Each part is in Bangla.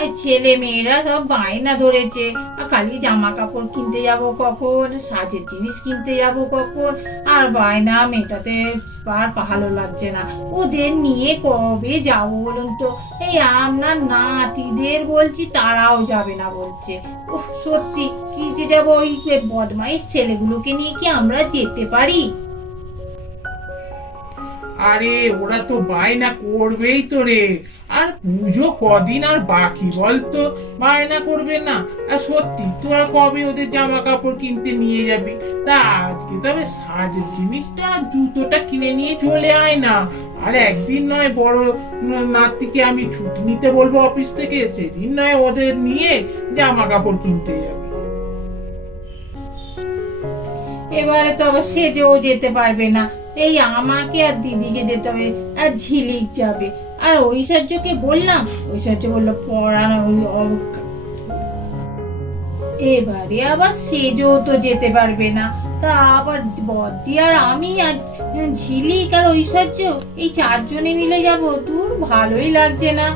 এই ছেলে মেয়েরা সব বায়না ধরেছে। খালি জামা কাপড় কিনতে যাব কখন? সাজের জিনিস কিনতে যাব কখন? আর বায়না মেয়েটাতে আর ভালো লাগছে না। ওদের নিয়ে কবে যাব বলুন তো? এই আপনার নাতিদের বলছি তারাও যাবে না বলছে। উফ, সত্যি কি যে যাব ওই বদমাইশ ছেলেগুলোকে নিয়ে কি আমরা যেতে পারি? আরে ওরা তো বায়না করবেই তো রে। আর পুজো কদিন আর বাকি বলতো? বায়না করবে না। আর সত্যি তোরা কবে ওদের জামা কাপড় কিনতে নিয়ে যাবি? তা আজকে তবে সাজের জিনিসটা জুতোটা কিনে নিয়ে চলে আয় না। আর একদিন নয় বড় নাতিকে আমি ছুটি নিতে বলব অফিস থেকে, সেদিন নয় ওদের নিয়ে জামা কাপড় কিনতে যাবি। এবারে তো আবার সেজেও যেতে পারবে না। এই আমাকে আর দিদিকে যেতে হবে, আর ঝিলিক যাবে। আর ঐশ্বর্যকে বললাম, ঐশ্বর্য বলল, পড়ানো এবারে আবার সেজেও তো যেতে পারবে না। তা আবার বদ্দি আর আমি আর ঝিলিক আর ঐশ্বর্য এই চারজনে মিলে যাব। তোর ভালোই লাগছে না।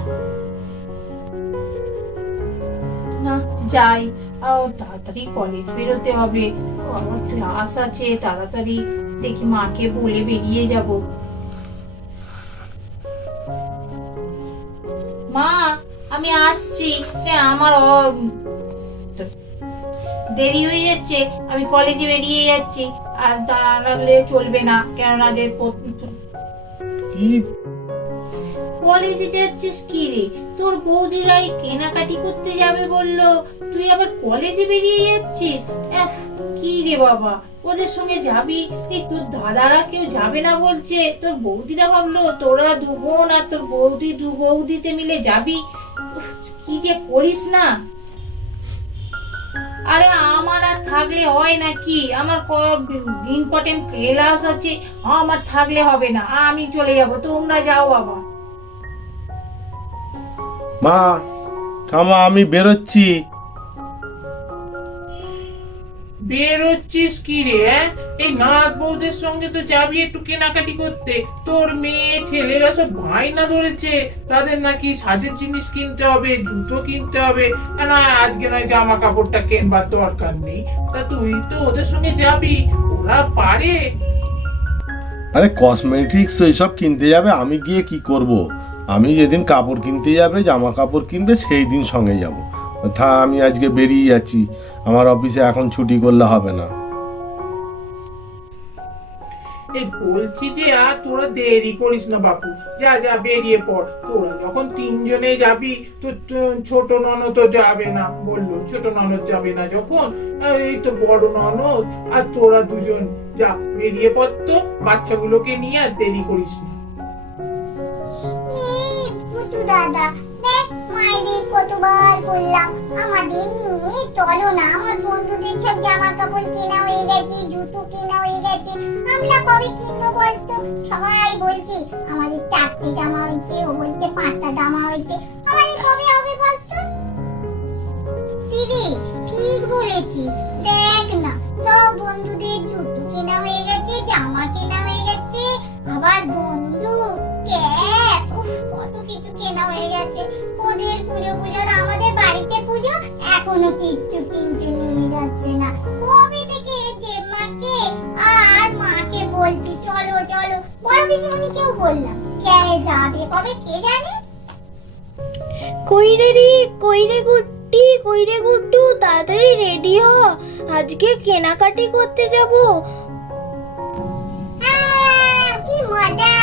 না, যাই। আর তাড়াতাড়ি কলেজ বেরোতে হবে। আমার ক্লাস আছে, তাড়াতাড়ি দেখি মাকে বলে বেরিয়ে যাব। মা আমি আসছি। হ্যাঁ, আমার দেরি হয়ে যাচ্ছে। আমি কলেজে বেরিয়ে যাচ্ছি। আর দাঁড়ালে চলবে না কেননা যে কি? কলেজে যাচ্ছিস কি রে? তোর বৌদিরাই কেনাকাটি করতে যাবে বলল। তুই আবার কলেজে বেরিয়ে যাচ্ছিস? কি রে বাবা? ওদের সঙ্গে যাবি? এই তোর দাদারা কেউ যাবে না বলছে। তোর বৌদিরা ভাবলো, তোরা দু বোন আর তোর বৌদি দু বৌদিতে মিলে যাবি? কি যে করিস না। আরে আমার আর থাকলে হয় নাকি? আমার ইম্পর্টেন্ট ক্লাস আছে, আমার থাকলে হবে না। আমি চলে যাব, তোমরা যাও বাবা মা, থামা, আমি বেরোচ্ছি। বেরোচ্ছিস কি রে হ্যাঁ? এই নাথ বৌদের সঙ্গে তো যাবি একটু কেনাকাটি করতে। তোর মেয়ে, ছেলেরা সব বায়না ধরেছে। তাদের নাকি সাজের জিনিস কিনতে হবে, জুতো কিনতে হবে। না আজকে নয় জামা কাপড়টা কেনবার দরকার নেই। তা তুই তো ওদের সঙ্গে যাবি, ওরা পারে। আরে কসমেটিক্স এইসব কিনতে যাবে, আমি গিয়ে কি করব। আমি যেদিন কাপড় কিনতে যাবে, জামা কাপড় কিনবে, সেই দিন সঙ্গে যাব। থা আমি আজকে বেরিয়ে যাচ্ছি। আমার অফিসে এখন ছুটি করলে হবে না। এই বলছি যে আর তোরা দেরি করিস না বাপু। যা যা বেরিয়ে পড়। তোরা যখন তিনজনে যাবি তো তো- ছোট ননদ তো যাবে না। বলল ছোট ননদ যাবে না যখন? এই তো বড় ননদ আর তোরা দুজন। যা বেরিয়ে পড় তো বাচ্চাগুলোকে নিয়ে আর দেরি করিস না। দাদা দেখ কতবার বললাম, আমাদের নিয়ে চলো না। আমার বন্ধুদের সব জামা কাপড় কেনা হয়ে গেছে, জুতো কেনা হয়ে গেছে। আমরা কবে কিনবো বলতো? সবাই বলছে, আমাদের চারটে জামা হয়েছে, ও বলছে পাঁচটা জামা হয়েছে। এখনও কিচ্ছু কিনতে নিয়ে যাচ্ছে না? কবে থেকে যে মাকে আর মাকে বলছি চলো চলো। বড় পিসিমণি কেউ বললাম কে যাবে কবে কে জানে? কই রে রে কই গুড্ডি কই গুড্ডু তাড়াতাড়ি রেডি হ। আজকে কেনাকাটি করতে যাব। কি মজা।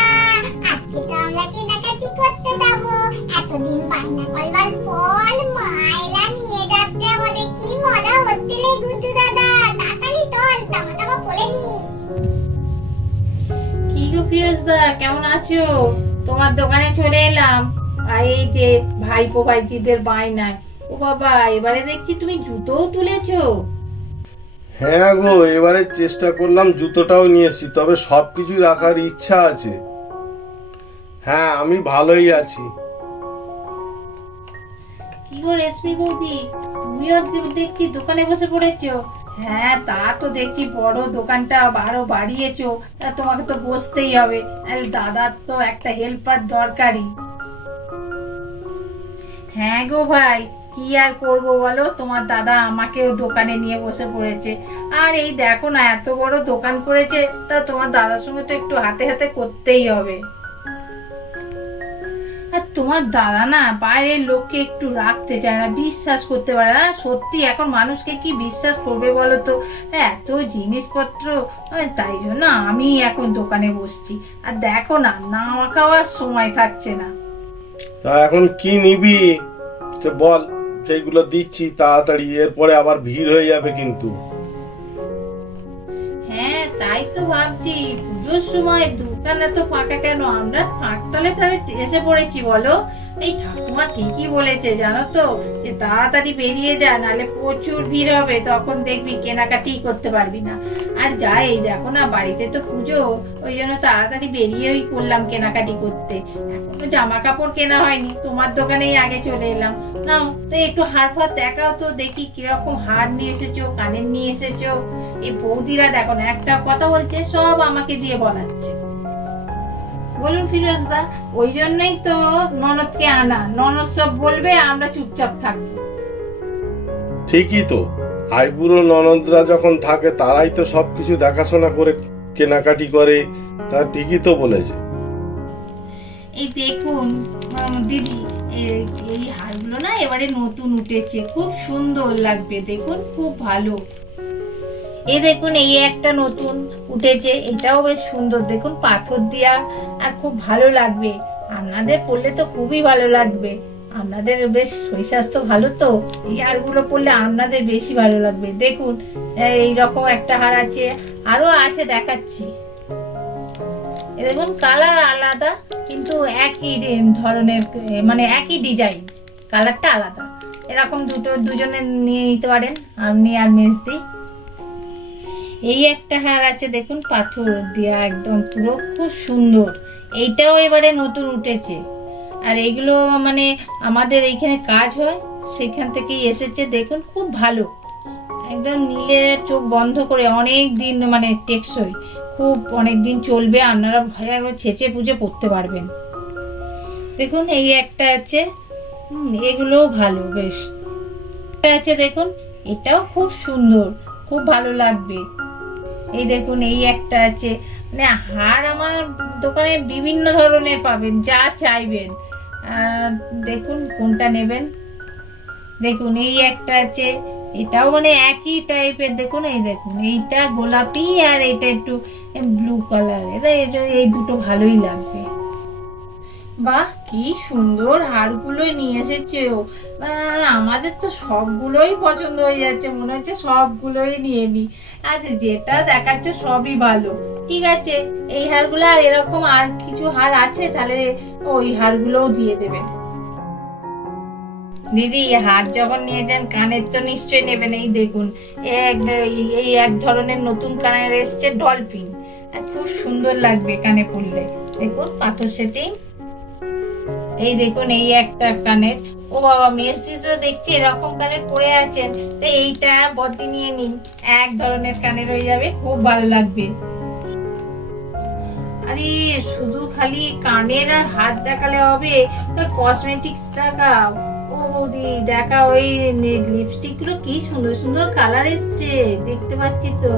আজকে তো আমরা কেনাকাটি করতে যাব। এতদিন বায়না করবার গো কেমন আছো? তোমার দোকানে চলে এলাম। আর এই যে ভাইপো ভাইজিদের বায়নায়। ও বাবা এবারে দেখছি তুমি জুতোও তুলেছো। হ্যাঁ গো এবারে চেষ্টা করলাম জুতোটাও নিয়ে এসেছি তবে সব কিছু রাখার ইচ্ছা আছে। হ্যাঁ আমি ভালোই আছি। কি গো রেশমি বৌদি তুমিও দেখছি দোকানে বসে পড়েছো। হ্যাঁ তা তো দেখছি বড় দোকানটা আরও বাড়িয়েছো। তোমাকে তো বসতেই হবে। দাদার তো একটা হেল্পার দরকারি। হ্যাঁ গো ভাই, কি আর করব বলো? তোমার দাদা আমাকেও দোকানে নিয়ে বসে পড়েছে। আর এই দেখো না, এত বড় দোকান করেছে, তা তোমার দাদার সঙ্গে তো একটু হাতে হাতে করতেই হবে। আর তোমার দাদা না বাইরের লোককে একটু রাখতে চায় না বিশ্বাস করতে পারে না। সত্যি এখন মানুষকে কি বিশ্বাস করবে বলো তো? এত জিনিসপত্র তাই জন্য আমি এখন দোকানে বসছি। আর দেখো না নামা খাওয়ার সময় থাকছে না। তা এখন কি নিবি? তো বল সেইগুলো দিচ্ছি তাড়াতাড়ি এরপরে আবার ভিড় হয়ে যাবে কিন্তু। হ্যাঁ তাই তো ভাবছি। পুজোর সময় দোকান এত ফাঁকা কেন? আমরা ফাঁকতালে তাহলে এসে পড়েছি, বলো। এই ঠাকুমা ঠিকই বলেছে, জানো তো, যে তাড়াতাড়ি বেরিয়ে যা নালে প্রচুর ভিড় হবে, তখন দেখবি কেনাকাটি করতে পারবি না। আর যাই, দেখো না, বাড়িতে তো পুজো, ওই জন্য তাড়াতাড়ি বেরিয়েই পড়লাম কেনাকাটি করতে। এখনও জামা কাপড় কেনা হয়নি, তোমার দোকানেই আগে চলে এলাম। নাও, তো একটু হার ফার দেখাও তো, দেখি কীরকম হার নিয়ে এসেছ, কানের নিয়ে এসেছ। এই বৌদিরা দেখো না, একটা কথা বলছে, সব আমাকে দিয়ে বলাচ্ছে। বলুন ফিরোজদা ওই জন্যই তো ননদকে আনা। ননদ সব বলবে আমরা চুপচাপ থাকব। ঠিকই তো। আইবুড়ো ননদরা যখন থাকে তারাই তো সব কিছু দেখাশোনা করে কেনাকাটি করে। তা ঠিকই তো বলেছে। এই দেখুন দিদি এই- এই হারগুলো না এবারে নতুন উঠেছে। খুব সুন্দর লাগবে দেখুন খুব ভালো। এই দেখুন, এই একটা নতুন উঠেছে, এটাও বেশ সুন্দর। দেখুন, পাথর দিয়া আর খুব ভালো লাগবে। আপনাদের পরলে তো খুবই ভালো লাগবে। আপনাদের বেশ শরীর স্বাস্থ্য ভালো তো? এই হারগুলো পরলে আপনাদের বেশি ভালো লাগবে। দেখুন, এই রকম একটা হার আছে। আরও আছে, দেখাচ্ছি। দেখুন, কালার আলাদা, কিন্তু একই ধরনের মানে একই ডিজাইন। কালারটা আলাদা। এরকম দুটো, দুজনে নিয়ে নিতে পারেন। আপনি আর মেজদি। এই একটা হার আছে, দেখুন, পাথর দেওয়া একদম পুরো খুব সুন্দর। এইটাও এবারে নতুন উঠেছে। আর এইগুলো মানে আমাদের এইখানে কাজ হয়, সেখান থেকেই এসেছে, দেখুন, খুব ভালো। একদম নীলে চোখ বন্ধ করে অনেক দিন মানে টেকসই। খুব অনেক দিন চলবে, আপনারা ভয়ে একবার ছেঁচে পুজো পড়তে পারবেন। দেখুন, এই একটা আছে। এগুলোও ভালো, বেশ। আছে, দেখুন, এটাও খুব সুন্দর, খুব ভালো লাগবে। এই দেখুন, এই একটা আছে। মানে হার আমার দোকানে বিভিন্ন ধরনের পাবেন, যা চাইবেন। দেখুন, কোনটা নেবেন? দেখুন, এই একটা আছে। এটাও মানে একই টাইপের দেখুন, এই দেখুন, এইটা গোলাপি আর এটা একটু ব্লু কালার এটা- এই দুটো ভালোই লাগবে। বাহ, কি সুন্দর হারগুলো নিয়ে এসেছে ও। আমাদের তো সবগুলোই পছন্দ হয়ে যাচ্ছে, মনে হচ্ছে সবগুলোই নিয়ে নি। আচ্ছা যেটা দেখাচ্ছে সবই ভালো। ঠিক আছে, এই হারগুলো আর এরকম আর কিছু হার আছে? তাহলে ওই হারগুলোও দিয়ে দেবেন দিদি হার যখন নিয়েছেন, কানের তো নিশ্চয়ই নেবেন। এই দেখুন এই এক- ধরনের নতুন কানের এসছে ডলফিন। খুব সুন্দর লাগবে কানে পড়লে। দেখুন, পাথর সেটিং। এই দেখুন, এই একটা কানের। ও বাবা মেসদি তো দেখছি এরকম কানের পরে আছেন। তো এইটা বদি নিয়ে নিন। এক ধরনের কানের হয়ে যাবে, খুব ভালো লাগবে। আরে, শুধু খালি কানের আর হাত দেখালে হবে? কসমেটিক্স দেখাও। ও বৌদি, দেখা ওই লিপস্টিকগুলো কি সুন্দর সুন্দর কালার এসছে। দেখতে পাচ্ছি তো।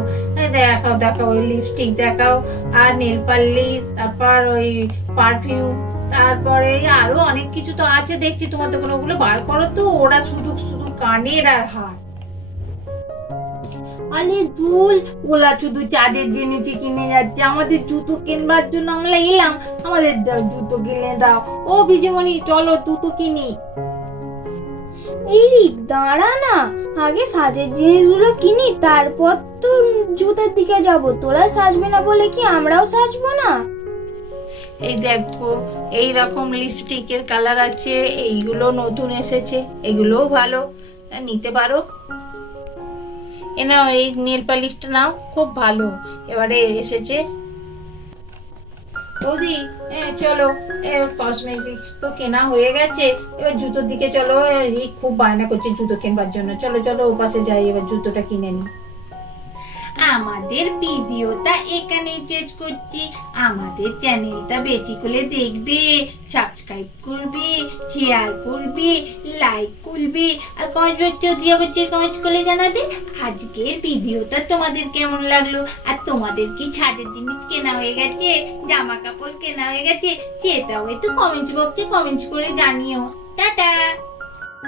দেখাও দেখাও, ওই লিপস্টিক দেখাও। আর নেল পালিশ তারপর ওই পারফিউম তারপরে আরও অনেক কিছু তো আছে, দেখছি তোমার দোকানে ওগুলো বার করো তো, ওরা শুধু শুধু কানের আর হাত আরে দুল, ওলা শুধু চাঁদের জিনিস কিনে যাচ্ছে, আমাদের জুতো কিনবার জন্য আমরা এলাম, আমাদের জুতো কিনে দাও। ও বিজেমণি চলো জুতো কিনি। এই দাঁড়া না, আগে সাজের জিনিসগুলো কিনি, তারপর তো জুতের দিকে যাব। তোরা সাজবে না বলে কি আমরাও সাজবো না? এই দেখো এই রকম লিপস্টিকের কালার আছে, এইগুলো নতুন এসেছে, এগুলোও ভালো। নিতে পারো। এ নাও, এই নেল পালিশটা নাও, খুব ভালো। এবারে এসেছে। বৌদি চলো কসমেটিক্স তো কেনা হয়ে গেছে। এবার জুতোর দিকে চলো রিক খুব বায়না করছে জুতো কেনবার জন্য। চলো চলো ও পাশে যাই, এবার জুতোটা কিনে নিই আমাদের ভিডিওটা এখানেই শেষ করছি। আমাদের চ্যানেলটা বেশি করে দেখবে সাবস্ক্রাইব করবে শেয়ার করবে লাইক করবে, আর কমেন্ট অতি অবশ্যই কমেন্ট করে জানাবে। আজকের ভিডিওটা তোমাদের কেমন লাগল? আর তোমাদের কি ছাদের জিনিস কেনা হয়ে গেছে? জামা কাপড় কেনা হয়ে গেছে? সেটাও একটু কমেন্ট বক্সে কমেন্ট করে জানিও। টাটা!